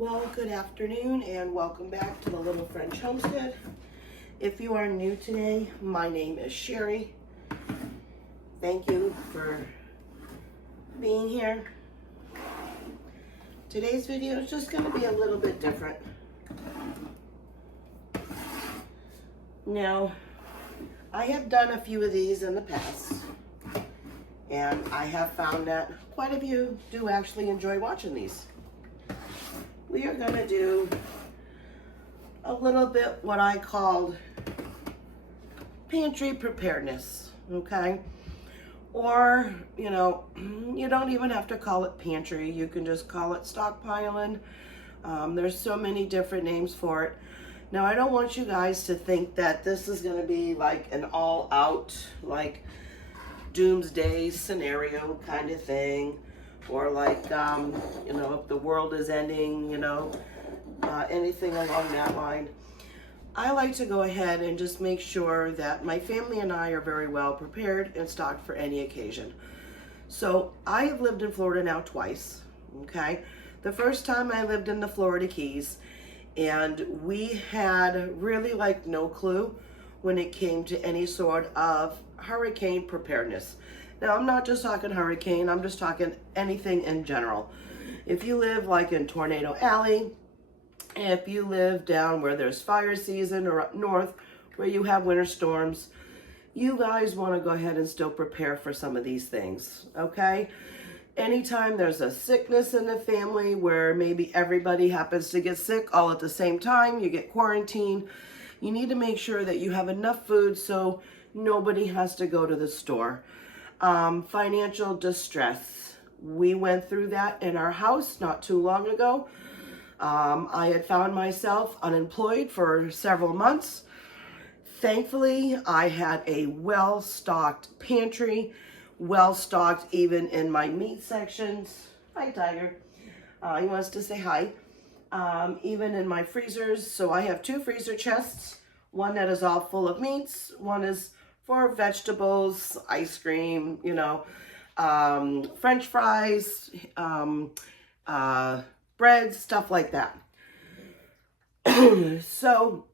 Well, good afternoon and welcome back to the Little French Homestead. If you are new today, my name is Cherie. Thank you for being here. Today's video is just going to be a little bit different. Now, I have done a few of these in the past, and I have found that quite a few do actually enjoy watching these. We are going to do a little bit what I called pantry preparedness, okay? Or, you don't even have to call it pantry. You can just call it stockpiling. There's so many different names for it. Now, I don't want you guys to think that this is going to be like an all-out, like, doomsday scenario kind of thing. Or like, if the world is ending, anything along that line. I like to go ahead and just make sure that my family and I are very well prepared and stocked for any occasion. So I have lived in Florida now twice, okay? The first time I lived in the Florida Keys, and we had really like no clue when it came to any sort of hurricane preparedness. Now, I'm not just talking hurricane, I'm just talking anything in general. If you live like in Tornado Alley, if you live down where there's fire season, or up north where you have winter storms, you guys want to go ahead and still prepare for some of these things, okay? Anytime there's a sickness in the family where maybe everybody happens to get sick all at the same time, you get quarantined, you need to make sure that you have enough food so nobody has to go to the store. Financial distress. We went through that in our house not too long ago. I had found myself unemployed for several months. Thankfully, I had a well-stocked pantry, well-stocked even in my meat sections. Hi, Tiger. He wants to say hi. Even in my freezers. So I have two freezer chests. One that is all full of meats. One is for vegetables, ice cream, French fries, bread, stuff like that. So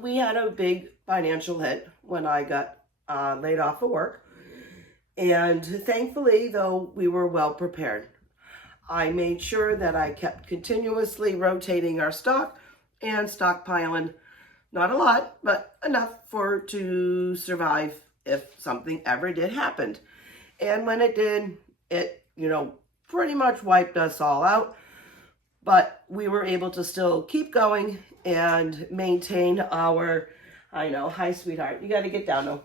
we had a big financial hit when I got laid off of work. And thankfully, though, we were well prepared. I made sure that I kept continuously rotating our stock and stockpiling. Not a lot, but enough to survive if something ever did happen. And when it did, it, pretty much wiped us all out. But we were able to still keep going and maintain our, hi, sweetheart, you got to get down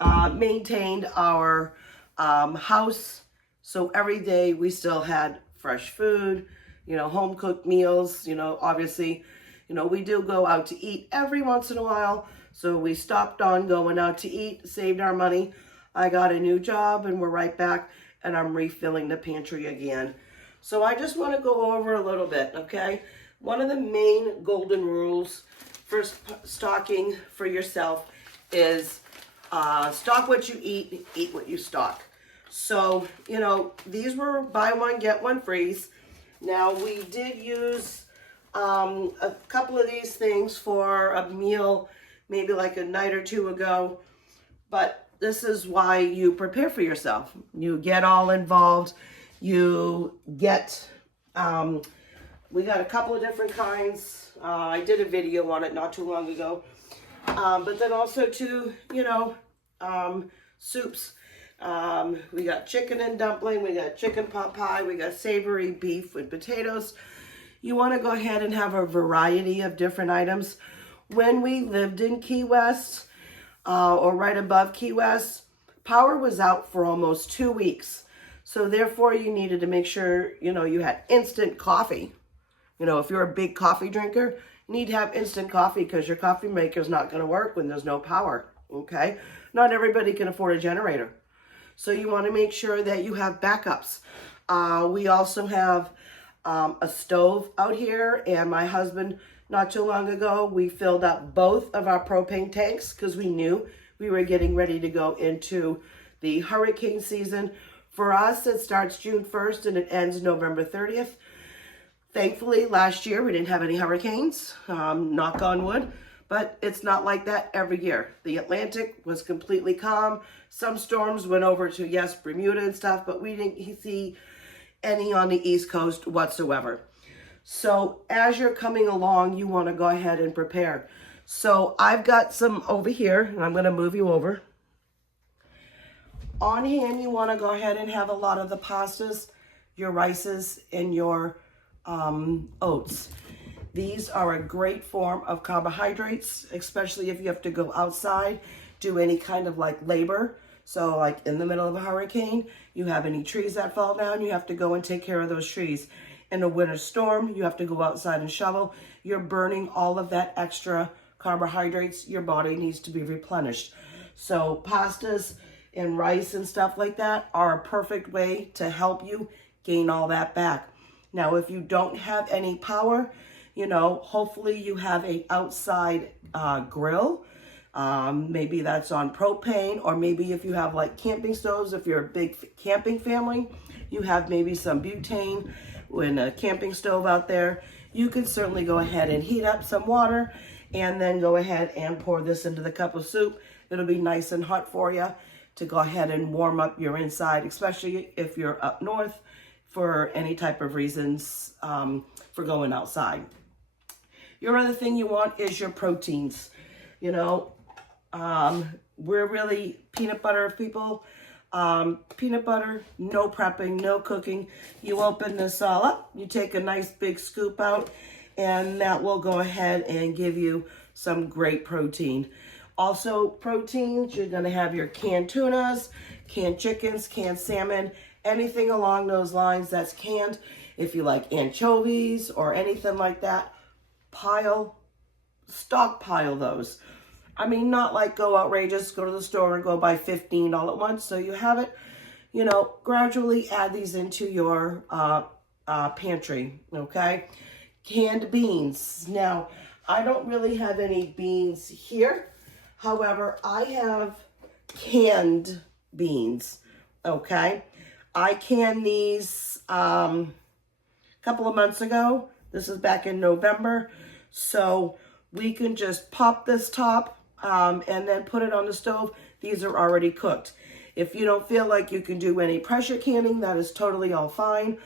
now. Maintained our house. So every day we still had fresh food, home cooked meals, obviously. We do go out to eat every once in a while, so we stopped on going out to eat, saved our money. I got a new job, and we're right back, and I'm refilling the pantry again. So I just want to go over a little bit, okay? One of the main golden rules for stocking for yourself is stock what you eat what you stock. So, these were buy one, get one frees. Now, we did use a couple of these things for a meal, maybe like a night or two ago, but this is why you prepare for yourself. You get all involved. You get, we got a couple of different kinds. I did a video on it not too long ago, but then also too, soups. We got chicken and dumpling, we got chicken pot pie, we got savory beef with potatoes. You want to go ahead and have a variety of different items. When we lived in Key West, or right above Key West, power was out for almost 2 weeks. So therefore, you needed to make sure, you had instant coffee. If you're a big coffee drinker, you need to have instant coffee because your coffee maker is not going to work when there's no power, okay? Not everybody can afford a generator. So you want to make sure that you have backups. We also have a stove out here, and my husband, not too long ago, we filled up both of our propane tanks because we knew we were getting ready to go into the hurricane season. For us, it starts June 1st and it ends November 30th. Thankfully, last year we didn't have any hurricanes, knock on wood, but it's not like that every year. The Atlantic was completely calm. Some storms went over to, yes, Bermuda and stuff, but we didn't see any on the East Coast whatsoever. So as you're coming along, you want to go ahead and prepare. So I've got some over here, and I'm going to move you over. On hand, you want to go ahead and have a lot of the pastas, your rices, and your oats. These are a great form of carbohydrates, especially if you have to go outside, do any kind of like labor. So like in the middle of a hurricane, you have any trees that fall down, you have to go and take care of those trees. In a winter storm, you have to go outside and shovel. You're burning all of that extra carbohydrates. Your body needs to be replenished. So pastas and rice and stuff like that are a perfect way to help you gain all that back. Now, if you don't have any power, you know, hopefully you have an outside grill. Maybe that's on propane, or maybe if you have like camping stoves, if you're a big camping family, you have maybe some butane and a camping stove out there. You can certainly go ahead and heat up some water and then go ahead and pour this into the cup of soup. It'll be nice and hot for you to go ahead and warm up your inside, especially if you're up north for any type of reasons for going outside. Your other thing you want is your proteins. You know, we're really peanut butter people. Peanut butter, no prepping, no cooking. You open this all up, you take a nice big scoop out, and that will go ahead and give you some great protein. Also, proteins, you're gonna have your canned tunas, canned chickens, canned salmon, anything along those lines that's canned. If you like anchovies or anything like that, stockpile those. I mean, not like go outrageous, go to the store and go buy 15 all at once. So you have it, you know, gradually add these into your pantry, okay? Canned beans. Now, I don't really have any beans here. However, I have canned beans, okay? I canned these a couple of months ago. This is back in November. So we can just pop this top and then put it on the stove. These are already cooked. If you don't feel like you can do any pressure canning, that is totally all fine.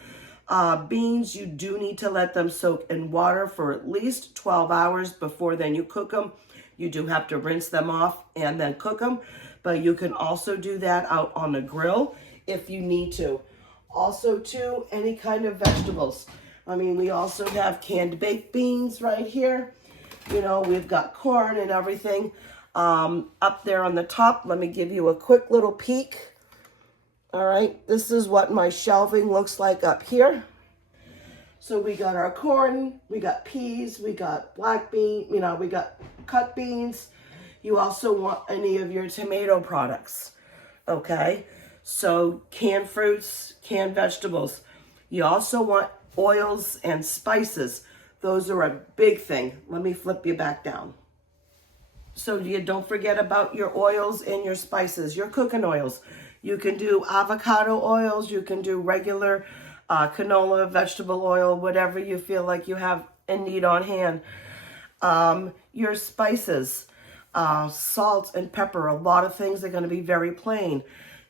Beans, you do need to let them soak in water for at least 12 hours before then you cook them. You do have to rinse them off and then cook them, but you can also do that out on the grill if you need to. Also, too, any kind of vegetables. I mean, we also have canned baked beans right here. You know, we've got corn and everything up there on the top. Let me give you a quick little peek. All right, this is what my shelving looks like up here. So we got our corn, we got peas, we got black bean, you know, we got cut beans. You also want any of your tomato products, okay? So canned fruits, canned vegetables. You also want oils and spices. Those are a big thing. Let me flip you back down. So you don't forget about your oils and your spices, your cooking oils. You can do avocado oils, you can do regular canola, vegetable oil, whatever you feel like you have in need on hand. Your spices, salt and pepper, a lot of things are going to be very plain,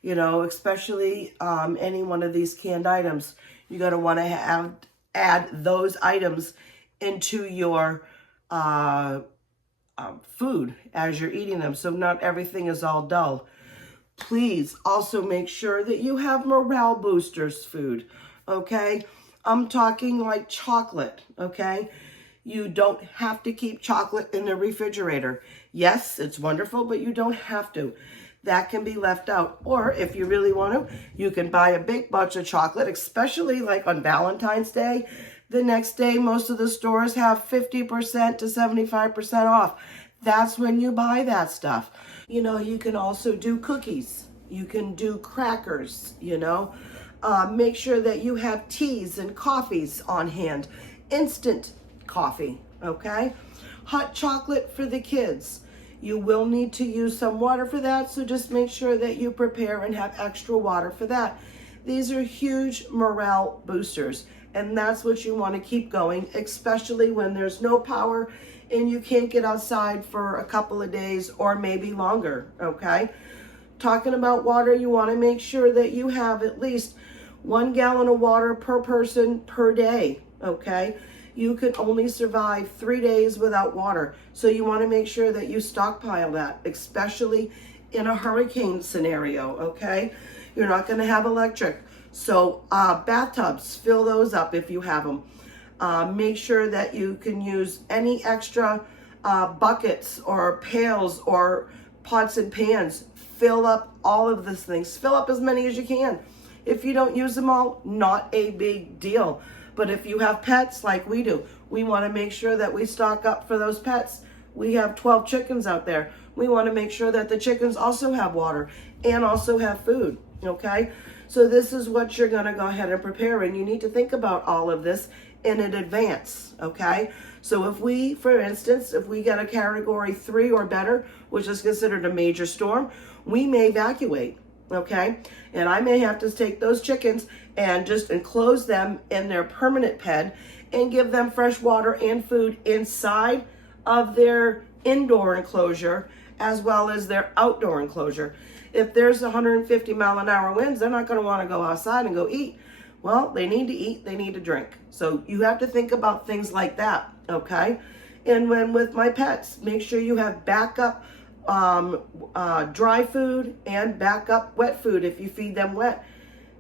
you know, especially any one of these canned items. You're going to want to add those items into your food as you're eating them, so not everything is all dull. Please also make sure that you have morale boosters food, okay? I'm talking like chocolate, okay? You don't have to keep chocolate in the refrigerator. Yes, it's wonderful, but you don't have to. That can be left out. Or if you really want to, you can buy a big bunch of chocolate, especially like on Valentine's Day. The next day, most of the stores have 50% to 75% off. That's when you buy that stuff. You know, you can also do cookies. You can do crackers, you know. Make sure that you have teas and coffees on hand. Instant coffee, okay? Hot chocolate for the kids. You will need to use some water for that, so just make sure that you prepare and have extra water for that. These are huge morale boosters. And that's what you want to keep going, especially when there's no power and you can't get outside for a couple of days or maybe longer, okay? Talking about water, you want to make sure that you have at least 1 gallon of water per person per day, okay? You can only survive 3 days without water. So you want to make sure that you stockpile that, especially in a hurricane scenario, okay? You're not going to have electric. So bathtubs, fill those up if you have them. Make sure that you can use any extra buckets or pails or pots and pans. Fill up all of these things. Fill up as many as you can. If you don't use them all, not a big deal. But if you have pets like we do, we want to make sure that we stock up for those pets. We have 12 chickens out there. We want to make sure that the chickens also have water and also have food, okay? So this is what you're going to go ahead and prepare, and you need to think about all of this in advance, okay? So if we, for instance, if we get a category 3 or better, which is considered a major storm, we may evacuate, okay? And I may have to take those chickens and just enclose them in their permanent pen and give them fresh water and food inside of their indoor enclosure as well as their outdoor enclosure. If there's 150-mile-an-hour winds, they're not going to want to go outside and go eat. Well, they need to eat, they need to drink. So you have to think about things like that, okay? And when with my pets, make sure you have backup dry food and backup wet food if you feed them wet.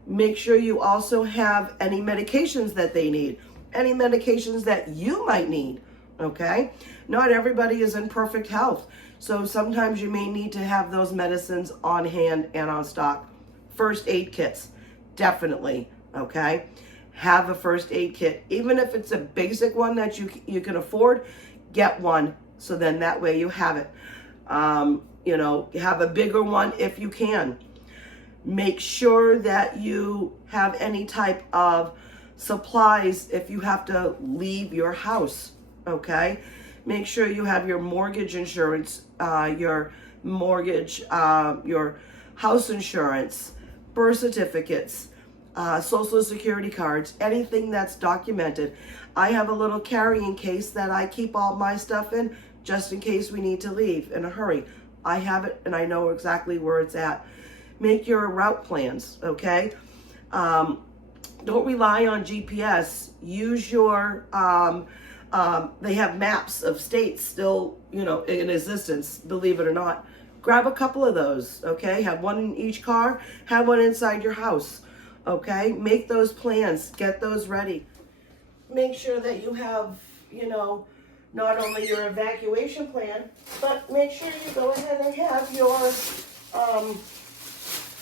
Make sure you also have any medications that they need, any medications that you might need, okay? Not everybody is in perfect health. So sometimes you may need to have those medicines on hand and on stock. First aid kits, definitely, okay? Have a first aid kit. Even if it's a basic one that you can afford, get one. So then that way you have it. You know, have a bigger one if you can. Make sure that you have any type of supplies if you have to leave your house, okay? Make sure you have your mortgage insurance, your house insurance, birth certificates, social security cards, anything that's documented. I have a little carrying case that I keep all my stuff in just in case we need to leave in a hurry. I have it and I know exactly where it's at. Make your route plans, okay? Don't rely on GPS. Use your, they have maps of states still, you know, in existence, believe it or not. Grab a couple of those, okay? Have one in each car, have one inside your house, okay? Make those plans, get those ready. Make sure that you have, you know, not only your evacuation plan, but make sure you go ahead and have your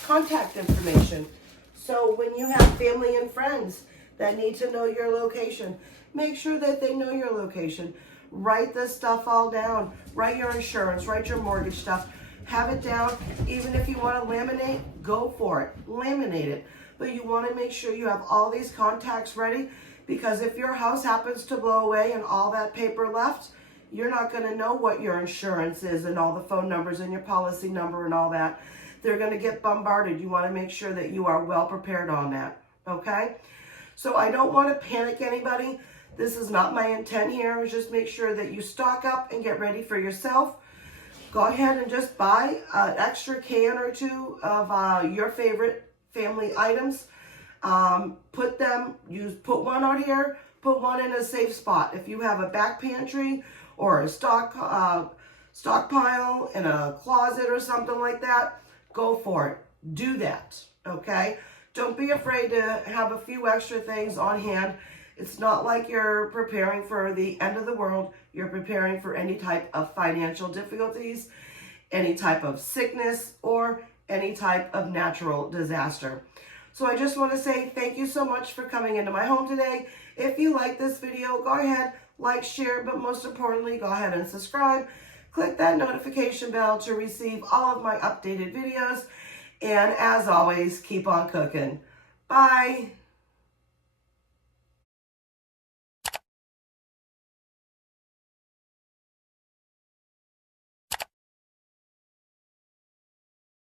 contact information. So when you have family and friends that need to know your location, make sure that they know your location. Write this stuff all down. Write your insurance, write your mortgage stuff. Have it down. Even if you want to laminate, go for it. Laminate it. But you want to make sure you have all these contacts ready, because if your house happens to blow away and all that paper left, you're not going to know what your insurance is and all the phone numbers and your policy number and all that. They're going to get bombarded. You want to make sure that you are well prepared on that, okay? So I don't want to panic anybody. This is not my intent here. Just make sure that you stock up and get ready for yourself. Go ahead and just buy an extra can or two of your favorite family items. Put one out here, put one in a safe spot. If you have a back pantry or a stockpile in a closet or something like that, go for it. Do that, okay? Don't be afraid to have a few extra things on hand. It's not like you're preparing for the end of the world. You're preparing for any type of financial difficulties, any type of sickness, or any type of natural disaster. So I just want to say thank you so much for coming into my home today. If you like this video, go ahead, like, share, but most importantly, go ahead and subscribe. Click that notification bell to receive all of my updated videos. And as always, keep on cooking. Bye.